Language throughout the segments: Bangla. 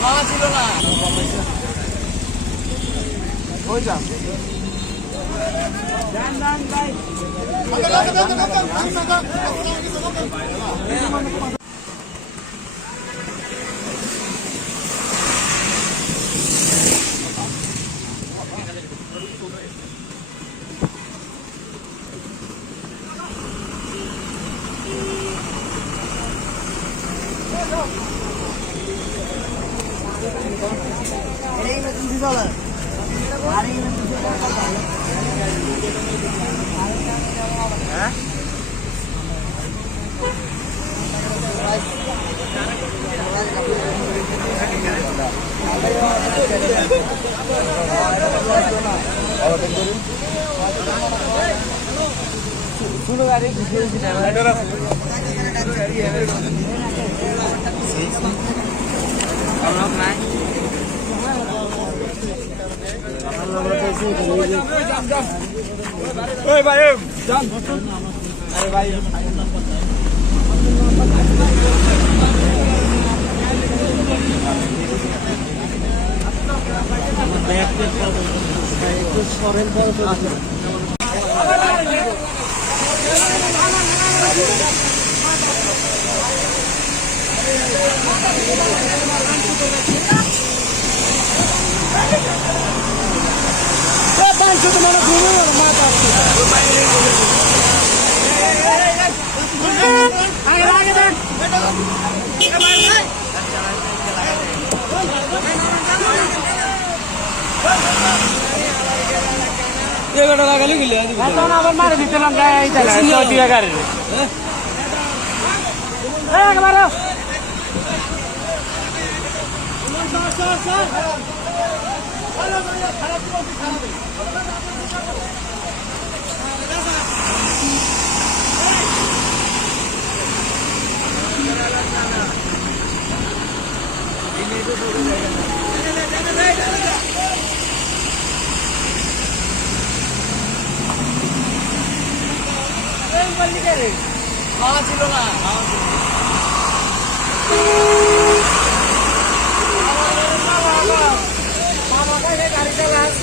খাওয়া ছিল না ওই যান শুনো গাড়ি নাই ওই ভাই যান আরে ভাই একটু সরেন পরে আবার মারে দিতেলাম গাড়ি খাওয়া ছিল না গাড়ি চালাস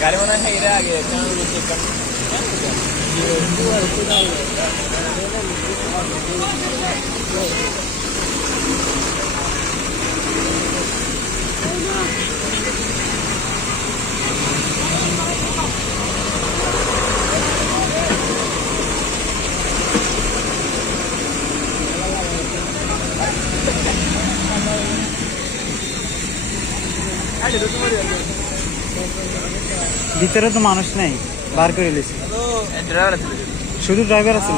গাড়ি মনে হয় এর আগে ভিতরে তো মানুষ নেই, বার করে এলেছি, শুধু ড্রাইভার আছে।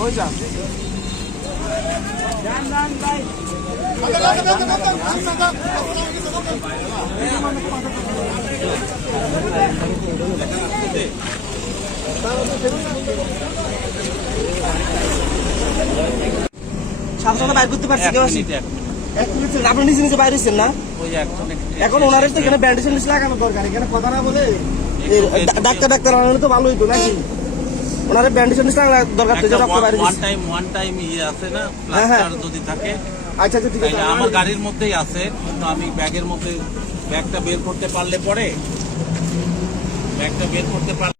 ওই যান সাবধানে বাইর করতে পারছি কেউ আছি আপনার নিচে নিচে বাইরে হচ্ছেন না এখন ওনারের তো এখানে ব্যান্ডেজ লাগানো দরকার এখানে কথা না বলে ডাক্তার আনালে তো ভালো হইতো নাকি ওনারে ব্যান্ডেজ লাগা দরকার তো রক্ত বাইরে ওয়ান টাইম ইয়ে আছে না হ্যাঁ। প্লাস্টার যদি থাকে আচ্ছা ঠিক আছে আমার গাড়ির মধ্যেই আছে তো আমি ব্যাগের মধ্যে ব্যাগটা বের করতে পারলে